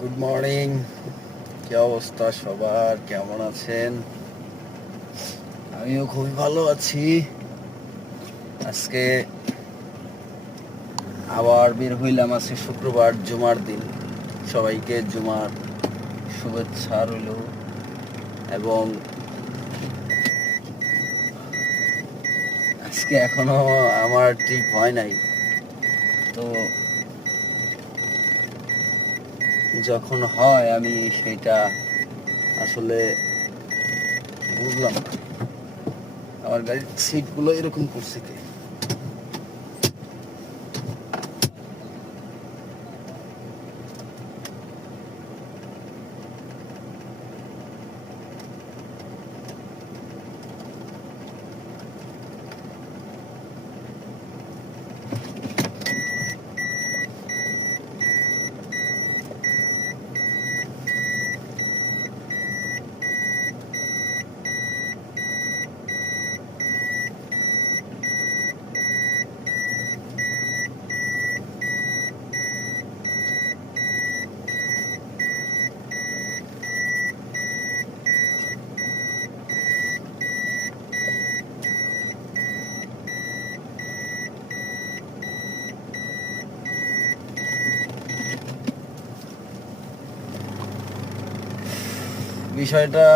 Good morning. কি অবস্থা সবার, কেমন আছেন? আমিও খুবই ভালো আছি। আজকে আবার বের হইলাম। আজকে শুক্রবার, জুমার দিন। সবাইকে জুমার শুভেচ্ছা রইল। এবং আজকে এখনো আমার ট্রিপ হয় নাই, তো যখন হয় আমি সেটা আসলে বুঝলাম না। আমার গাড়ির সিটগুলো এরকম করছে কে? বিষয়টা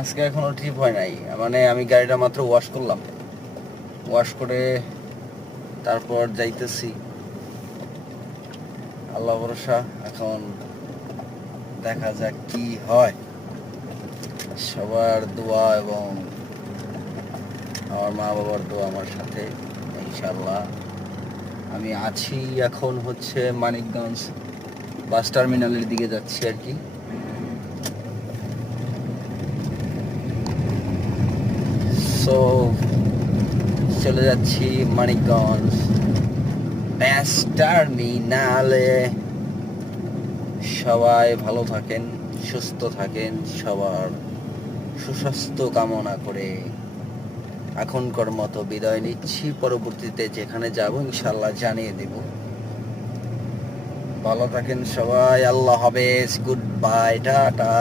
আজকে এখনো ঠিক হয় নাই। মানে আমি গাড়িটা মাত্র ওয়াশ করলাম, ওয়াশ করে তারপর যাইতেছি। আল্লাহ ভরসা, এখন দেখা যাক কি হয়। সবার দোয়া এবং আমার মা বাবার দোয়া আমার সাথে, ইনশাল্লাহ। আমি আছি এখন হচ্ছে মানিকগঞ্জ বাস টার্মিনালের দিকে যাচ্ছি আর কি। সো চলে যাচ্ছি মানিকগঞ্জ বাস টার্মিনালে। সবাই ভালো থাকেন, সুস্থ থাকেন, সবার সুস্বাস্থ্য কামনা করে এখনকার মতো বিদায় নিচ্ছি। পরবর্তীতে যেখানে যাব ইনশাল্লাহ জানিয়ে দেব। ভালো থাকেন সবাই, আল্লাহ হাফেজ, গুড বাই, টাটা।